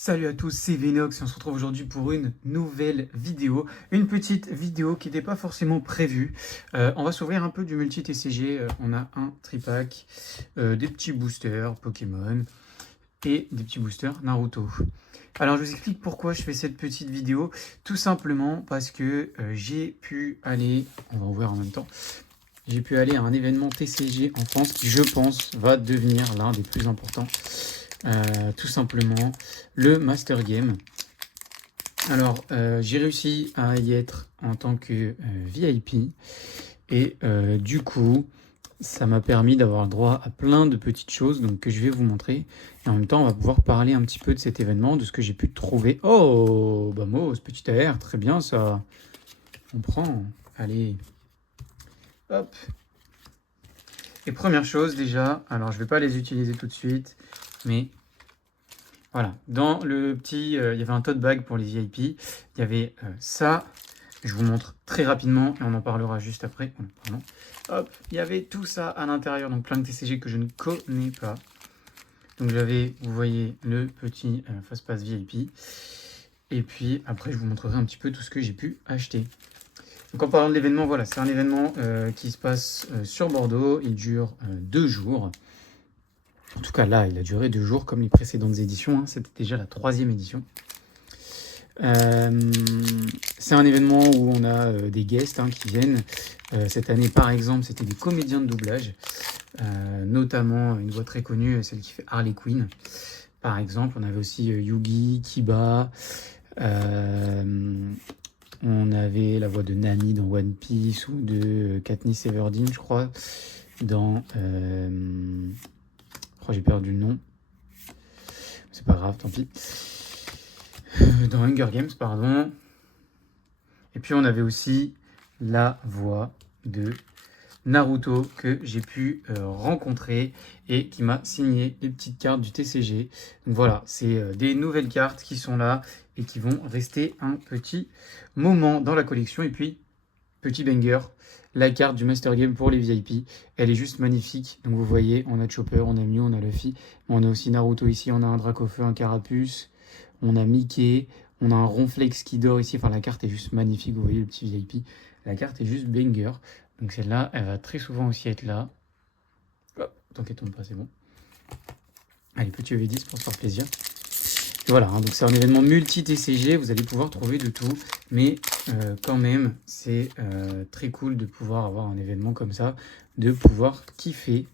Salut à tous, c'est Venox et on se retrouve aujourd'hui pour une nouvelle vidéo. Une petite vidéo qui n'était pas forcément prévue. On va s'ouvrir un peu du multi-TCG. On a un tripack, des petits boosters Pokémon et des petits boosters Naruto. Alors je vous explique pourquoi je fais cette petite vidéo. Tout simplement parce que j'ai pu aller, on va ouvrir en même temps, j'ai pu aller à un événement TCG en France qui je pense va devenir l'un des plus importants. Tout simplement le Master Game. Alors j'ai réussi à y être en tant que VIP et du coup ça m'a permis d'avoir le droit à plein de petites choses donc, que je vais vous montrer et en même temps on va pouvoir parler un petit peu de cet événement, de ce que j'ai pu trouver. Oh Bamos, petit AR, très bien ça, on prend, allez, hop. Et première chose déjà, alors je vais pas les utiliser tout de suite mais voilà, dans le petit, il y avait un tote bag pour les VIP, il y avait ça, je vous montre très rapidement et on en parlera juste après. Pardon. Hop, il y avait tout ça à l'intérieur, donc plein de TCG que je ne connais pas. Donc j'avais, vous voyez, le petit Fastpass VIP. Et puis après, je vous montrerai un petit peu tout ce que j'ai pu acheter. Donc en parlant de l'événement, voilà, c'est un événement qui se passe sur Bordeaux, il dure 2 jours. En tout cas, là, il a duré 2 jours comme les précédentes éditions. Hein. C'était déjà la 3e édition. C'est un événement où on a des guests qui viennent. Cette année, par exemple, c'était des comédiens de doublage. Notamment une voix très connue, celle qui fait Harley Quinn. Par exemple, on avait aussi Yugi, Kiba. On avait la voix de Nami dans One Piece ou de Katniss Everdeen, je crois, dans... j'ai perdu le nom. C'est pas grave, tant pis. Dans Hunger Games, pardon. Et puis on avait aussi la voix de Naruto que j'ai pu rencontrer et qui m'a signé les petites cartes du TCG. Donc voilà, c'est des nouvelles cartes qui sont là et qui vont rester un petit moment dans la collection. Et puis, petit banger, la carte du Master Game pour les VIP. Elle est juste magnifique. Donc vous voyez, on a Chopper, on a Mew, on a Luffy. On a aussi Naruto ici, on a un Dracofeu, un Carapuce. On a Mickey, on a un Ronflex qui dort ici. Enfin, la carte est juste magnifique, vous voyez le petit VIP. La carte est juste banger. Donc celle-là, elle va très souvent aussi être là. Hop, tant qu'elle tombe pas, c'est bon. Allez, petit EV10 pour se faire plaisir. Et voilà, donc c'est un événement multi-TCG, vous allez pouvoir trouver de tout. Mais quand même, c'est très cool de pouvoir avoir un événement comme ça, de pouvoir kiffer.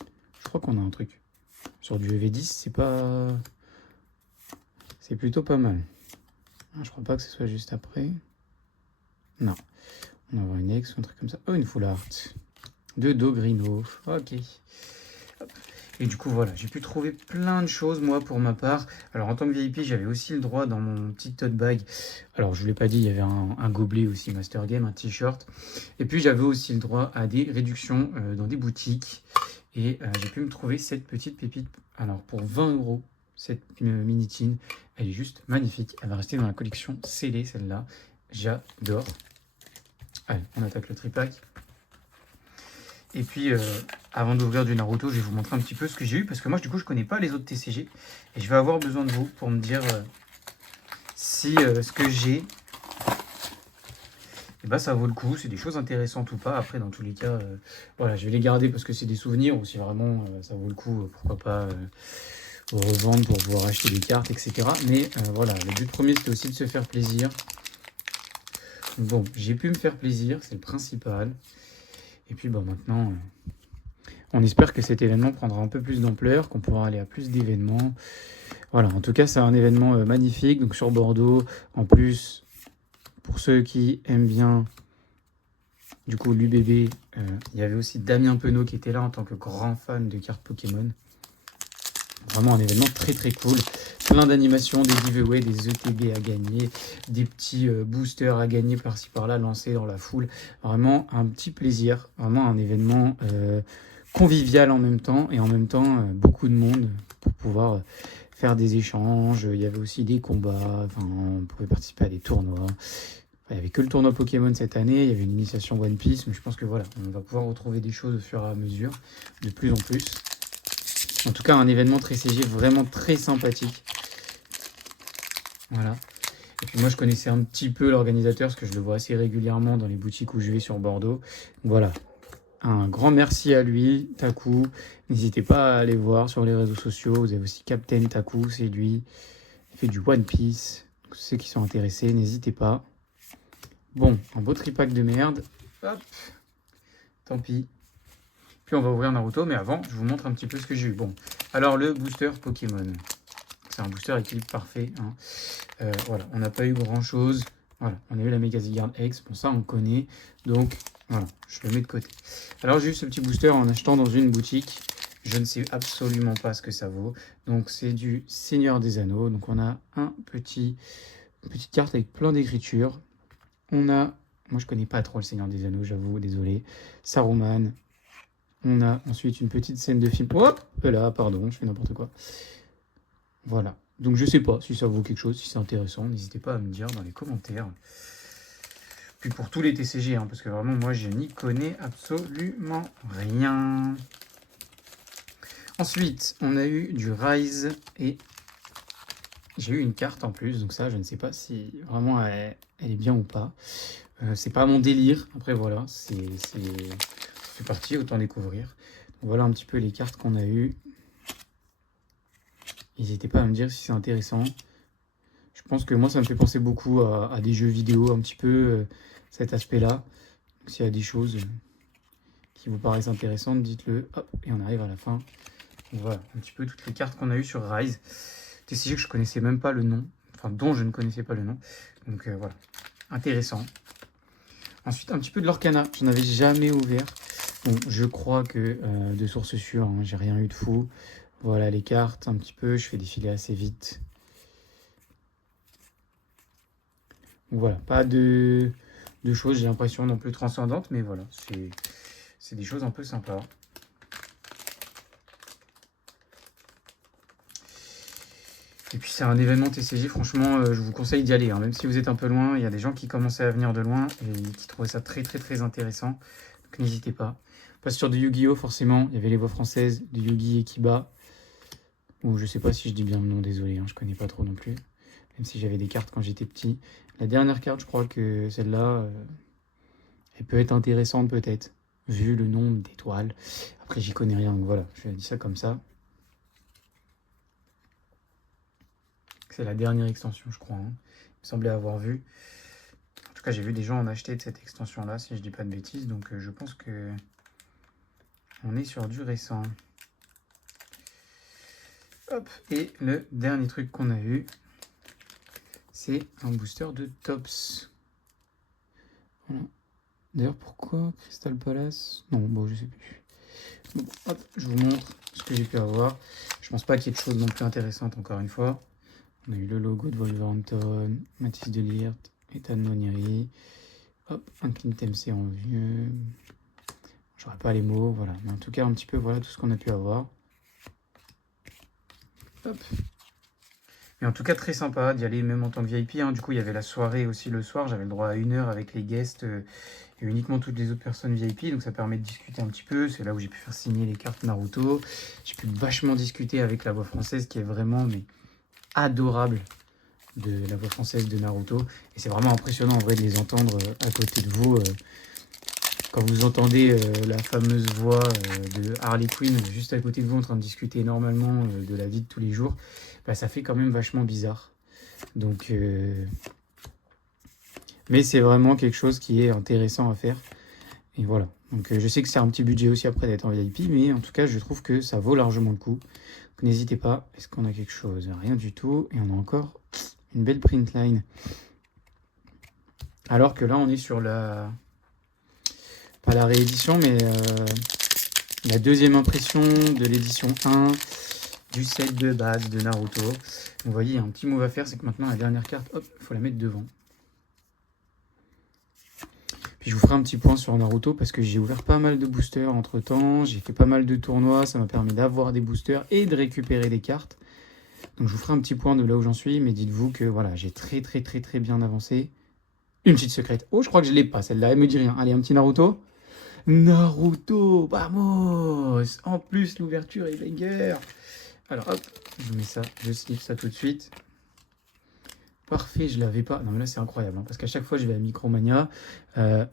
Je crois qu'on a un truc. Sur du EV10, c'est pas... C'est plutôt pas mal. Je crois pas que ce soit juste après. Non. On va avoir une ex ou un truc comme ça. Oh, une full art. De Dogrino. Ok. Hop. Et du coup, voilà, j'ai pu trouver plein de choses, moi, pour ma part. Alors, en tant que VIP, j'avais aussi le droit dans mon petit tote bag. Alors, je ne vous l'ai pas dit, il y avait un gobelet aussi, Master Game, un t-shirt. Et puis, j'avais aussi le droit à des réductions dans des boutiques. Et j'ai pu me trouver cette petite pépite. Alors, pour 20 €, cette mini-tine, elle est juste magnifique. Elle va rester dans la collection scellée, celle-là. J'adore. Allez, on attaque le tripack. Et puis, avant d'ouvrir du Naruto, je vais vous montrer un petit peu ce que j'ai eu. Parce que moi, du coup, je connais pas les autres TCG. Et je vais avoir besoin de vous pour me dire si ce que j'ai, eh ben, ça vaut le coup. C'est des choses intéressantes ou pas. Après, dans tous les cas, voilà, je vais les garder parce que c'est des souvenirs. Ou si vraiment ça vaut le coup, pourquoi pas revendre pour pouvoir acheter des cartes, etc. Mais voilà, le but premier, c'était aussi de se faire plaisir. Bon, j'ai pu me faire plaisir, c'est le principal. Et puis maintenant, on espère que cet événement prendra un peu plus d'ampleur, qu'on pourra aller à plus d'événements. Voilà, en tout cas, c'est un événement magnifique, donc sur Bordeaux. En plus, pour ceux qui aiment bien, du coup, l'UBB, il y avait aussi Damien Penaud qui était là en tant que grand fan de cartes Pokémon. Vraiment un événement très très cool. Plein d'animations, des giveaways, des ETB à gagner, des petits boosters à gagner par-ci par-là, lancés dans la foule. Vraiment un petit plaisir, vraiment un événement convivial en même temps, et en même temps beaucoup de monde pour pouvoir faire des échanges. Il y avait aussi des combats, enfin, on pouvait participer à des tournois. Il n'y avait que le tournoi Pokémon cette année, il y avait une initiation One Piece, mais je pense que voilà, on va pouvoir retrouver des choses au fur et à mesure, de plus en plus. En tout cas, un événement très CG, vraiment très sympathique. Voilà. Et puis moi, je connaissais un petit peu l'organisateur, parce que je le vois assez régulièrement dans les boutiques où je vais sur Bordeaux. Voilà. Un grand merci à lui, Taku. N'hésitez pas à aller voir sur les réseaux sociaux. Vous avez aussi Captain Taku, c'est lui. Il fait du One Piece. Donc, ceux qui sont intéressés, n'hésitez pas. Bon, un beau tripack de merde. Hop. Tant pis. Puis on va ouvrir Naruto, mais avant, je vous montre un petit peu ce que j'ai eu. Bon, alors le booster Pokémon. C'est un booster équilibre parfait. Hein. Voilà, on n'a pas eu grand-chose. Voilà, on a eu la Mega Zygarde X. Bon, ça, on connaît. Donc, voilà, je le mets de côté. Alors, j'ai eu ce petit booster en achetant dans une boutique. Je ne sais absolument pas ce que ça vaut. Donc, c'est du Seigneur des Anneaux. Donc, on a une petite carte avec plein d'écritures. On a, moi je connais pas trop le Seigneur des Anneaux, j'avoue, désolé. Saruman. On a ensuite une petite scène de film. Hop là, pardon, je fais n'importe quoi. Voilà. Donc je sais pas si ça vaut quelque chose, si c'est intéressant. N'hésitez pas à me dire dans les commentaires. Puis pour tous les TCG, hein, parce que vraiment moi je n'y connais absolument rien. Ensuite, on a eu du Rise et j'ai eu une carte en plus, donc ça je ne sais pas si vraiment elle est bien ou pas. C'est pas mon délire, après voilà, c'est parti, autant découvrir. Donc, voilà un petit peu les cartes qu'on a eues. N'hésitez pas à me dire si c'est intéressant. Je pense que moi ça me fait penser beaucoup à des jeux vidéo, un petit peu cet aspect-là. S'il y a des choses qui vous paraissent intéressantes, dites-le. Hop, et on arrive à la fin. Donc, voilà, un petit peu toutes les cartes qu'on a eues sur Rise. TCG que je connaissais même pas le nom, enfin dont je ne connaissais pas le nom. Donc voilà, intéressant. Ensuite, un petit peu de l'Orcana, je n'avais jamais ouvert. Bon, je crois que de source sûre, hein, j'ai rien eu de fou. Voilà les cartes, un petit peu, je fais défiler assez vite. Donc voilà, pas de choses, j'ai l'impression non plus transcendantes, mais voilà, c'est des choses un peu sympas. Et puis c'est un événement TCG, franchement, je vous conseille d'y aller. Hein. Même si vous êtes un peu loin, il y a des gens qui commençaient à venir de loin et qui trouvaient ça très très très intéressant. Donc n'hésitez pas. Pas sur du Yu-Gi-Oh forcément, il y avait les voix françaises de Yugi et Kiba. Ou je sais pas si je dis bien le nom, désolé, hein, je connais pas trop non plus. Même si j'avais des cartes quand j'étais petit. La dernière carte, je crois que celle-là, elle peut être intéressante peut-être, vu le nombre d'étoiles. Après j'y connais rien, donc voilà, je dis ça comme ça. C'est la dernière extension, je crois. Hein. Il me semblait avoir vu. En tout cas, j'ai vu des gens en acheter de cette extension-là, si je dis pas de bêtises. Donc, je pense que on est sur du récent. Hop. Et le dernier truc qu'on a eu, c'est un booster de Tops. Voilà. D'ailleurs, pourquoi Crystal Palace? Non, bon, je sais plus. Bon, hop, je vous montre ce que j'ai pu avoir. Je pense pas qu'il y ait de choses non plus intéressantes, encore une fois. On a eu le logo de Wolverhampton, Mathis de Ligt, Ethan Nwaneri, hop, un Clint MC en vieux. J'aurais pas les mots, voilà. Mais en tout cas, un petit peu, voilà tout ce qu'on a pu avoir. Hop. Mais en tout cas, très sympa d'y aller, même en tant que VIP. Hein. Du coup, il y avait la soirée aussi le soir. J'avais le droit à 1 heure avec les guests et uniquement toutes les autres personnes VIP. Donc, ça permet de discuter un petit peu. C'est là où j'ai pu faire signer les cartes Naruto. J'ai pu vachement discuter avec la voix française qui est vraiment... mais adorable de la voix française de Naruto et c'est vraiment impressionnant en vrai de les entendre à côté de vous quand vous entendez la fameuse voix de Harley Quinn juste à côté de vous en train de discuter normalement de la vie de tous les jours, bah, ça fait quand même vachement bizarre. Donc mais c'est vraiment quelque chose qui est intéressant à faire et voilà. Donc je sais que c'est un petit budget aussi après d'être en VIP, mais en tout cas je trouve que ça vaut largement le coup. N'hésitez pas. Est-ce qu'on a quelque chose? Rien du tout. Et on a encore une belle print line. Alors que là, on est sur la... pas la réédition, mais la deuxième impression de l'édition 1 du set de base de Naruto. Donc, vous voyez, il y a un petit move à faire, c'est que maintenant, la dernière carte, hop, il faut la mettre devant. Puis je vous ferai un petit point sur Naruto parce que j'ai ouvert pas mal de boosters entre temps, j'ai fait pas mal de tournois, ça m'a permis d'avoir des boosters et de récupérer des cartes. Donc je vous ferai un petit point de là où j'en suis, mais dites-vous que voilà, j'ai très bien avancé. Une petite secrète. Oh, je crois que je l'ai pas celle-là, elle me dit rien. Allez, un petit Naruto. Naruto, vamos! En plus, l'ouverture est banger. Alors hop, je mets ça, je slip ça tout de suite. Parfait, je l'avais pas. Non mais là c'est incroyable, hein, parce qu'à chaque fois je vais à Micromania,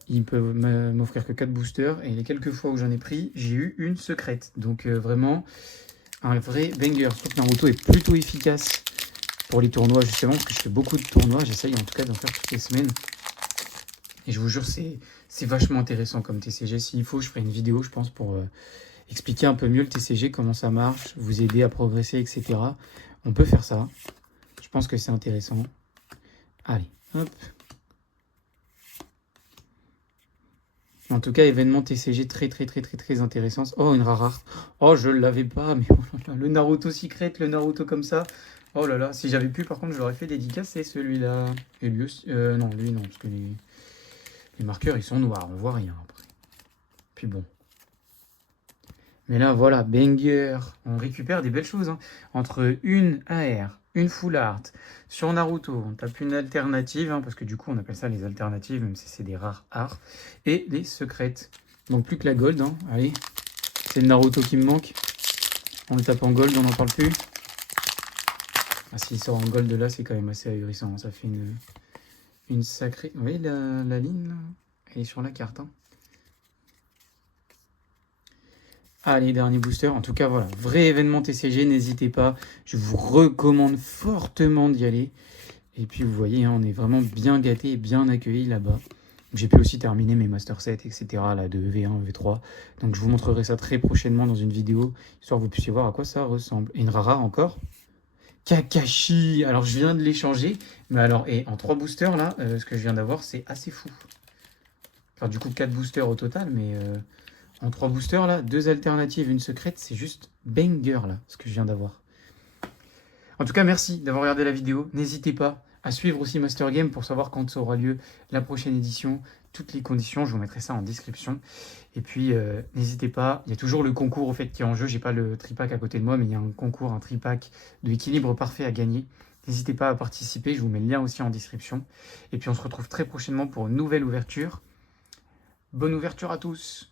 ils peuvent m'offrir que 4 boosters, et les quelques fois où j'en ai pris, j'ai eu une secrète. Donc vraiment, un vrai banger. Je trouve que Naruto est plutôt efficace pour les tournois justement, parce que je fais beaucoup de tournois, j'essaye en tout cas d'en faire toutes les semaines. Et je vous jure, c'est vachement intéressant comme TCG. S'il faut, je ferai une vidéo, je pense, pour expliquer un peu mieux le TCG, comment ça marche, vous aider à progresser, etc. On peut faire ça. Je pense que c'est intéressant. Allez, hop. En tout cas, événement TCG très intéressant. Oh, une rare art. Oh, je l'avais pas, mais oh là là, le Naruto Secret, le Naruto comme ça. Oh là là, si j'avais pu, par contre, je l'aurais fait dédicacer celui-là. Et lui aussi. Non, lui non, parce que les marqueurs, ils sont noirs, on voit rien après. Puis bon. Mais là, voilà, banger. On récupère des belles choses, hein. Entre une AR, une full art, sur Naruto, on tape une alternative, hein, parce que du coup, on appelle ça les alternatives, même si c'est des rares arts, et les secrètes. Donc plus que la gold, hein. Allez, c'est le Naruto qui me manque. On le tape en gold, on n'en parle plus. Ah, s'il sort en gold là, c'est quand même assez ahurissant, hein. Ça fait une sacrée... Vous voyez la ligne, là, elle est sur la carte, hein. Allez, dernier booster. En tout cas, voilà, vrai événement TCG, n'hésitez pas. Je vous recommande fortement d'y aller. Et puis, vous voyez, hein, on est vraiment bien gâtés et bien accueillis là-bas. J'ai pu aussi terminer mes Master Sets, etc. Là, de V1, V3. Donc, je vous montrerai ça très prochainement dans une vidéo, histoire que vous puissiez voir à quoi ça ressemble. Et une rara encore. Kakashi. Alors, je viens de l'échanger. Mais alors, et en 3 boosters, là, ce que je viens d'avoir, c'est assez fou. Enfin, du coup, 4 boosters au total, mais... En 3 boosters, là, 2 alternatives, une secrète, c'est juste banger, là, ce que je viens d'avoir. En tout cas, merci d'avoir regardé la vidéo. N'hésitez pas à suivre aussi Master Game pour savoir quand aura lieu la prochaine édition. Toutes les conditions, je vous mettrai ça en description. Et puis, n'hésitez pas, il y a toujours le concours au fait qui est en jeu. J'ai pas le tripack à côté de moi, mais il y a un concours, un tripack de équilibre parfait à gagner. N'hésitez pas à participer, je vous mets le lien aussi en description. Et puis, on se retrouve très prochainement pour une nouvelle ouverture. Bonne ouverture à tous!